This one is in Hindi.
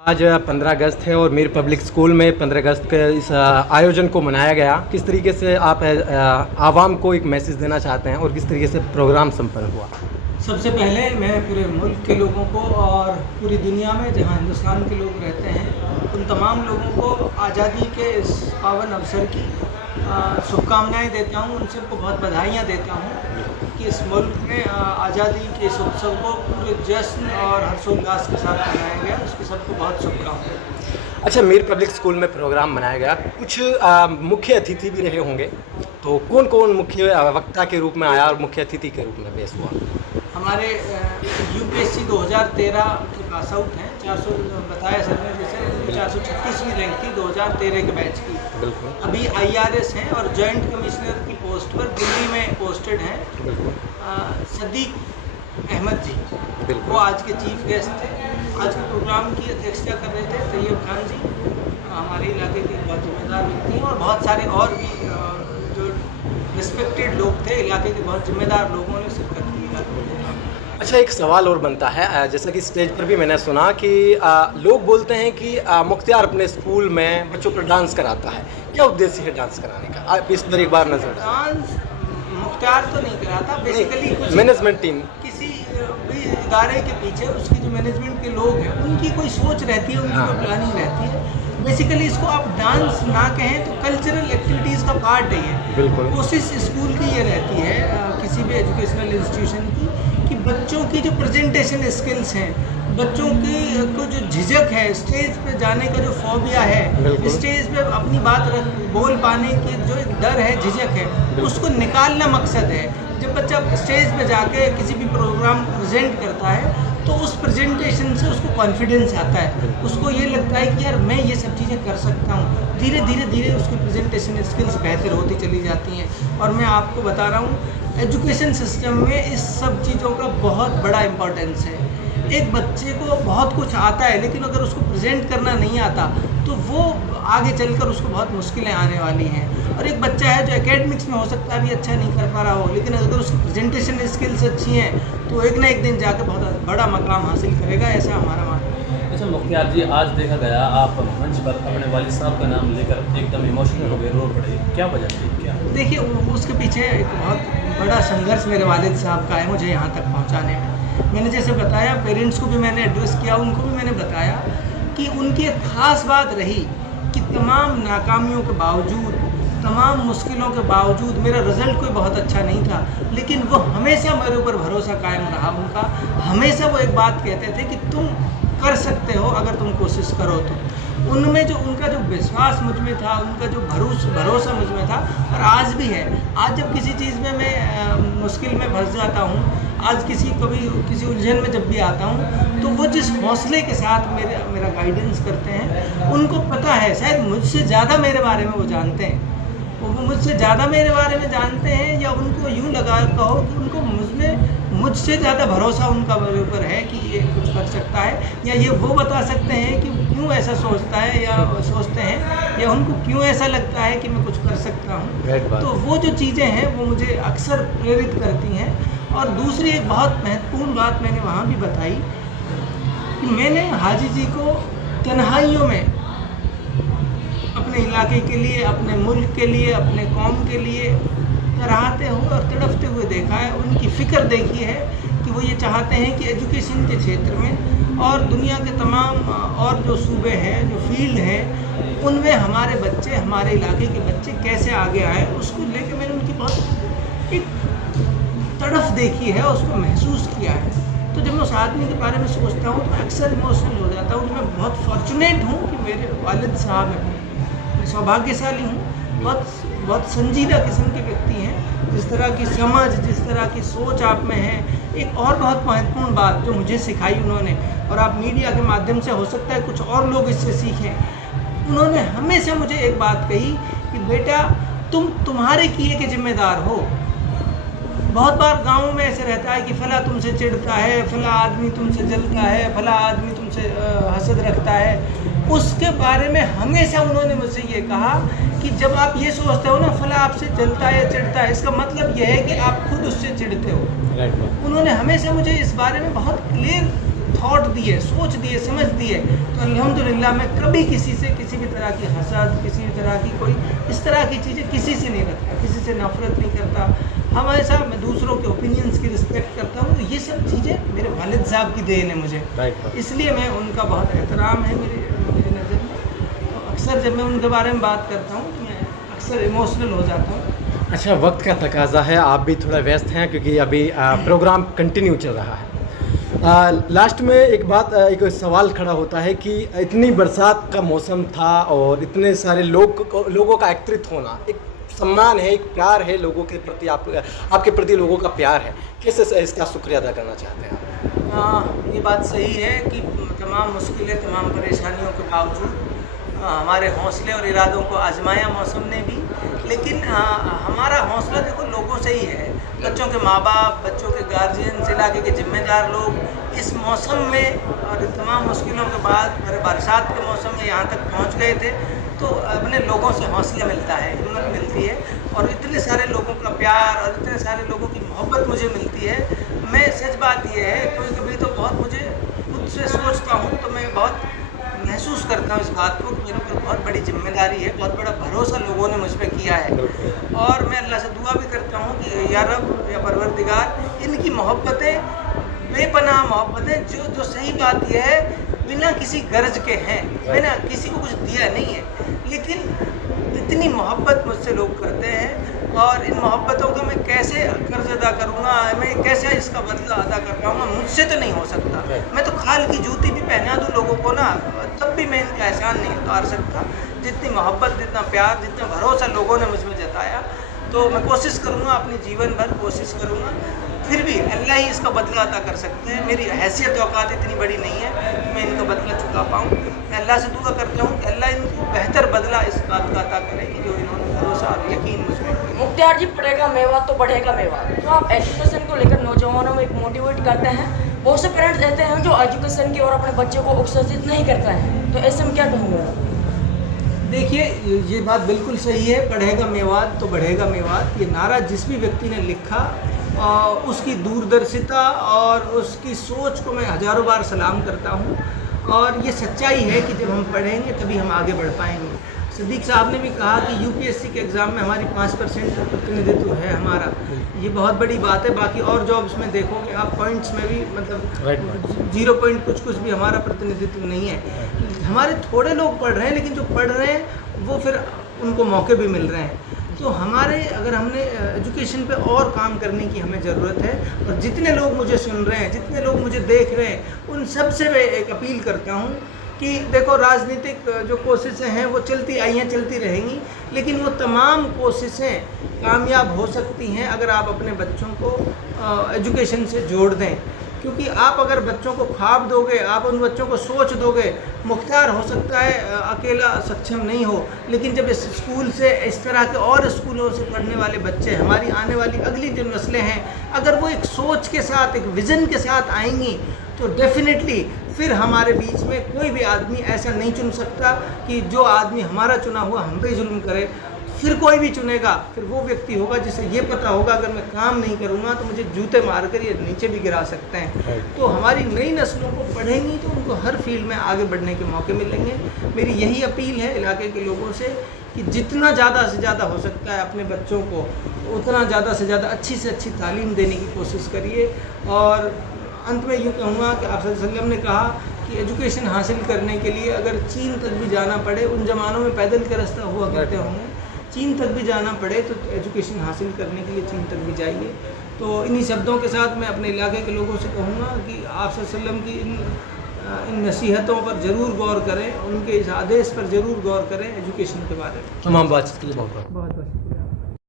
आज 15 अगस्त है और मीर पब्लिक स्कूल में 15 अगस्त के इस आयोजन को मनाया गया। किस तरीके से आप आवाम को एक मैसेज देना चाहते हैं और किस तरीके से प्रोग्राम संपन्न हुआ? सबसे पहले मैं पूरे मुल्क के लोगों को और पूरी दुनिया में जहां हिंदुस्तान के लोग रहते हैं उन तमाम लोगों को आज़ादी के इस पावन अवसर की शुभकामनाएं देता हूं। उन सबको बहुत बधाइयां देता हूं कि इस मुल्क में आज़ादी के इस उत्सव को पूरे जश्न और हर्षोल्लास के साथ मनाया गया। उसकी सबको बहुत शुभकामनाएं। अच्छा, मीर पब्लिक स्कूल में प्रोग्राम मनाया गया, कुछ मुख्य अतिथि भी रहे होंगे, तो कौन कौन मुख्य वक्ता के रूप में आया और मुख्य अतिथि के रूप में पेश हुआ? हमारे यूपीएससी 2013 के पास आउट हैं। 400 बताया सर ने, जैसे 436वीं रैंक थी 2013 के बैच की। बिल्कुल। अभी आईआरएस हैं और जॉइंट कमिश्नर की पोस्ट पर दिल्ली में पोस्टेड हैं। बिल्कुल। सदीक अहमद जी, बिल्कुल। वो आज के चीफ गेस्ट थे। आज के प्रोग्राम की अध्यक्षता कर रहे थे तैयब खान जी, हमारे इलाके के बहुत जिम्मेदार व्यक्ति हैं, और बहुत सारे और भी जो रिस्पेक्टेड लोग थे इलाके के, बहुत जिम्मेदार लोगों ने शिरकत की इलाके में। अच्छा, एक सवाल और बनता है, जैसा कि स्टेज पर भी मैंने सुना कि लोग बोलते हैं कि मुख्तियार अपने स्कूल में बच्चों पर डांस कराता है। क्या उद्देश्य है डांस कराने का? आप इस पर एक बार नजर डालें। डांस मुख्तियार तो नहीं कराता, बेसिकली कुछ मैनेजमेंट टीम किसी भी इदारे के पीछे उसके जो मैनेजमेंट के लोग हैं उनकी कोई सोच रहती है, उनकी कोई प्लानिंग रहती है। बेसिकली इसको आप डांस ना कहें तो कल्चरल एक्टिविटीज़ का पार्ट है ये। बिल्कुल। कोशिश स्कूल की ये रहती है, किसी भी एजुकेशनल इंस्टीट्यूशन की, कि बच्चों की जो प्रेजेंटेशन स्किल्स हैं, बच्चों की को जो झिझक है, स्टेज पे जाने का जो फोबिया है, स्टेज पे अपनी बात बोल पाने की जो एक डर है, झिझक है, उसको निकालना मकसद है। जब बच्चा स्टेज पे जाके किसी भी प्रोग्राम प्रेजेंट करता है तो उस प्रेजेंटेशन से उसको कॉन्फिडेंस आता है, उसको ये लगता है कि यार मैं ये सब चीज़ें कर सकता हूँ। धीरे धीरे उसकी प्रेजेंटेशन स्किल्स बेहतर होती चली जाती हैं। और मैं आपको बता रहा हूँ, एजुकेशन सिस्टम में इस सब चीज़ों का बहुत बड़ा इम्पोर्टेंस है। एक बच्चे को बहुत कुछ आता है लेकिन अगर उसको प्रेजेंट करना नहीं आता तो वो आगे चलकर उसको बहुत मुश्किलें आने वाली हैं। और एक बच्चा है जो एकेडमिक्स में हो सकता है अभी अच्छा नहीं कर पा रहा हो, लेकिन अगर उसकी प्रेजेंटेशन स्किल्स अच्छी हैं तो एक ना एक दिन जाकर बहुत बड़ा मकाम हासिल करेगा, ऐसा हमारा मानना है। अच्छा मुख्तियार जी, आज देखा गया आप मंच पर अपने वालिद साहब का नाम लेकर एकदम इमोशनल हो गए, रो पड़े, क्या वजह थी? क्या देखिए, उसके पीछे एक बहुत बड़ा संघर्ष मेरे वालिद साहब का है मुझे यहाँ तक पहुँचाने में। मैंने जैसे बताया, पेरेंट्स को भी मैंने एड्रेस किया, उनको भी मैंने बताया कि उनकी एक ख़ास बात रही कि तमाम नाकामियों के बावजूद, तमाम मुश्किलों के बावजूद, मेरा रिज़ल्ट कोई बहुत अच्छा नहीं था, लेकिन वो हमेशा मेरे ऊपर भरोसा कायम रहा उनका। हमेशा वो एक बात कहते थे कि तुम कर सकते हो अगर तुम कोशिश करो तो। उनमें जो उनका जो विश्वास मुझ में था, उनका जो भरोसा मुझ में था, और आज भी है। आज जब किसी चीज़ में मैं मुश्किल में फंस जाता हूँ, आज कभी किसी उलझन में जब भी आता हूँ, तो वो जिस हौसले के साथ मेरा गाइडेंस करते हैं, उनको पता है, शायद मुझसे ज़्यादा मेरे बारे में वो जानते हैं, वो मुझसे ज़्यादा मेरे बारे में जानते हैं, या उनको यूँ लगा कहो कि उनको मुझसे ज़्यादा भरोसा उनका मेरे ऊपर है कि ये कुछ कर सकता है, या ये वो बता सकते हैं कि क्यों ऐसा सोचता है या सोचते हैं, या उनको क्यों ऐसा लगता है कि मैं कुछ कर सकता हूँ। तो वो जो चीज़ें हैं वो मुझे अक्सर प्रेरित करती हैं। और दूसरी एक बहुत महत्वपूर्ण बात मैंने वहाँ भी बताई कि मैंने हाजी जी को तन्हाइयों में अपने इलाके के लिए, अपने मुल्क के लिए, अपने कौम के लिए कराहते हुए और तड़पते हुए देखा है। उनकी फ़िक्र देखी है कि वो ये चाहते हैं कि एजुकेशन के क्षेत्र में और दुनिया के तमाम और जो सूबे हैं, जो फील्ड हैं, उनमें हमारे बच्चे, हमारे इलाके के बच्चे कैसे आगे आए, उसको लेकर मैंने उनकी बहुत एक तड़फ देखी है, उसको महसूस किया है। तो जब मैं उस आदमी के बारे में सोचता हूँ तो मैं अक्सर इमोशनल हो जाता हूँ कि मैं बहुत फॉर्चुनेट हूँ कि मेरे वालिद साहब हैं, मैं सौभाग्यशाली हूँ। बहुत संजीदा किस्म के व्यक्ति हैं, जिस तरह की समझ, जिस तरह की सोच आप में है। एक और बहुत महत्वपूर्ण बात जो मुझे सिखाई उन्होंने, और आप मीडिया के माध्यम से हो सकता है कुछ और लोग इससे सीखें, उन्होंने हमेशा मुझे एक बात कही कि बेटा, तुम तुम्हारे किए के जिम्मेदार हो। बहुत बार गाँव में ऐसे रहता है कि फला तुमसे चिढ़ता है, फला आदमी तुमसे जलता है, फला आदमी तुमसे हसद रखता है। उसके बारे में हमेशा उन्होंने मुझसे ये कहा कि जब आप ये सोचते हो ना फला आपसे जलता है, चिढ़ता है, इसका मतलब यह है कि आप खुद उससे चिढ़ते हो। उन्होंने हमेशा मुझे इस बारे में बहुत क्लियर थॉट दिए, सोच दिए, समझ दिए, तो अल्हम्दुलिल्लाह मैं कभी किसी से किसी भी तरह की हसद, किसी भी तरह की कोई इस तरह की चीज़ें किसी से नहीं रखता, किसी से नफरत नहीं करता। हमेशा मैं दूसरों के ओपिनियंस की रिस्पेक्ट करता हूँ। तो ये सब चीज़ें मेरे वालिद साहब की देन है मुझे, इसलिए मैं उनका बहुत एहतराम है मेरी नज़र में। तो अक्सर जब मैं उनके बारे में बात करता हूँ तो मैं अक्सर इमोशनल हो जाता हूँ। अच्छा, वक्त का तकाजा है, आप भी थोड़ा व्यस्त हैं क्योंकि अभी प्रोग्राम कंटिन्यू चल रहा है। लास्ट में एक सवाल खड़ा होता है कि इतनी बरसात का मौसम था और इतने सारे लोगों का एकत्रित होना, एक सम्मान है, एक प्यार है लोगों के प्रति, आपके प्रति लोगों का प्यार है, कैसे इसका शुक्रिया अदा करना चाहते हैं आप? ये बात सही है कि तमाम मुश्किलें, तमाम परेशानियों के बावजूद हमारे हौसले और इरादों को आजमाया मौसम ने भी, लेकिन हमारा हौसला देखो लोगों से ही है। बच्चों के माँ बाप, बच्चों के गार्जियन, इलाके के जिम्मेदार लोग इस मौसम में और तमाम मुश्किलों के बाद बरसात के मौसम में यहाँ तक पहुँच गए थे, तो अपने लोगों से हौसला मिलता है, हिम्मत मिलती है, और इतने सारे लोगों का प्यार और इतने सारे लोगों की मोहब्बत मुझे मिलती है। मैं सच बात ये है, कभी कभी तो बहुत मुझे खुद से सोचता हूँ तो मैं बहुत महसूस करता हूँ इस बात को कि मेरे ऊपर बहुत बड़ी जिम्मेदारी है, बहुत बड़ा भरोसा लोगों ने मुझ पर किया है। और मैं अल्लाह से दुआ भी करता हूँ कि या रब, या परवरदिगार, इनकी मोहब्बतें, बेपनाह मोहब्बतें, जो सही बात यह है बिना किसी गर्ज के हैं, मैंने किसी को कुछ दिया नहीं है, लेकिन इतनी मोहब्बत मुझसे लोग करते हैं, और इन मोहब्बतों का मैं कैसे कर्ज अदा करूँगा, मैं कैसे इसका बदला अदा कर पाऊँगा, मुझसे तो नहीं हो सकता। मैं तो खाल की जूती भी पहना दूँ लोगों को ना, तब भी मैं इनका एहसान नहीं उतार सकता। जितनी मोहब्बत, जितना प्यार, जितना भरोसा लोगों ने मुझ में जताया, तो मैं कोशिश करूँगा, अपनी जीवन भर कोशिश करूँगा। फिर भी अल्लाह ही इसका बदला अदा कर सकते हैं। मेरी हैसियत औकात इतनी बड़ी नहीं है कि मैं इनका बदला चुका पाऊँ। मैं अल्लाह से दुआ करता हूँ कि अल्लाह इनको बेहतर बदला इस बात का अदा करे कि जो इन्होंने भरोसा और यकीन मुझ में किया। मुख्तियार जी, पढ़ेगा मेवा तो बढ़ेगा मेवा, तो आप एजुकेशन को लेकर नौजवानों में एक मोटिवेट करते हैं। बहुत से पेरेंट्स रहते हैं जो एजुकेशन की और अपने बच्चों को उत्साहित नहीं करते हैं, तो ऐसे में क्या कहूँगा? देखिए, ये बात बिल्कुल सही है, पढ़ेगा मेवात तो बढ़ेगा मेवात। ये नारा जिस भी व्यक्ति ने लिखा, उसकी दूरदर्शिता और उसकी सोच को मैं हज़ारों बार सलाम करता हूँ। और ये सच्चाई है कि जब हम पढ़ेंगे तभी हम आगे बढ़ पाएंगे। सिद्दीक साहब ने भी कहा कि यूपीएससी के एग्ज़ाम में हमारी 5% प्रतिनिधित्व है हमारा, ये बहुत बड़ी बात है। बाकी और जॉब्स में देखोगे आप, पॉइंट्स में भी मतलब 0 पॉइंट कुछ भी हमारा प्रतिनिधित्व नहीं है। हमारे थोड़े लोग पढ़ रहे हैं, लेकिन जो पढ़ रहे हैं वो फिर उनको मौके भी मिल रहे हैं। तो हमारे, अगर हमने एजुकेशन पे और काम करने की हमें ज़रूरत है। और जितने लोग मुझे सुन रहे हैं, जितने लोग मुझे देख रहे हैं, उन सब से मैं एक अपील करता हूँ कि देखो, राजनीतिक जो कोशिशें हैं वो चलती आई हैं, चलती रहेंगी, लेकिन वो तमाम कोशिशें कामयाब हो सकती हैं अगर आप अपने बच्चों को एजुकेशन से जोड़ दें। क्योंकि आप अगर बच्चों को ख्वाब दोगे, आप उन बच्चों को सोच दोगे, मुख्तियार हो सकता है अकेला सक्षम नहीं हो, लेकिन जब इस स्कूल से, इस तरह के और स्कूलों से पढ़ने वाले बच्चे, हमारी आने वाली अगली जो नस्लें हैं, अगर वो एक सोच के साथ, एक विज़न के साथ आएंगी, तो डेफिनेटली फिर हमारे बीच में कोई भी आदमी ऐसा नहीं चुन सकता कि जो आदमी हमारा चुना हुआ हम पे जुल्म करे। फिर कोई भी चुनेगा, फिर वो व्यक्ति होगा जिसे ये पता होगा अगर मैं काम नहीं करूँगा तो मुझे जूते मारकर ये नीचे भी गिरा सकते हैं। तो हमारी नई नस्लों को पढ़ेंगी तो उनको हर फील्ड में आगे बढ़ने के मौके मिलेंगे। मेरी यही अपील है इलाके के लोगों से कि जितना ज़्यादा से ज़्यादा हो सकता है अपने बच्चों को उतना ज़्यादा से ज़्यादा अच्छी से अच्छी तालीम देने की कोशिश करिए। और अंत में यूँ कहूँगा कि आप सल्लल्लाहु अलैहि वसल्लम ने कहा कि एजुकेशन हासिल करने के लिए अगर चीन तक भी जाना पड़े, उन ज़मानों में पैदल के रास्ता हुआ करते होंगे, चीन तक भी जाना पड़े तो एजुकेशन हासिल करने के लिए चीन तक भी जाइए। तो इन्हीं शब्दों के साथ मैं अपने इलाके के लोगों से कहूँगा कि आप सल्लल्लाहु अलैहि वसल्लम की इन नसीहतों पर ज़रूर गौर करें, उनके इस आदेश पर ज़रूर गौर करें एजुकेशन के बारे में। तमाम बातचीत के लिए बहुत बहुत बहुत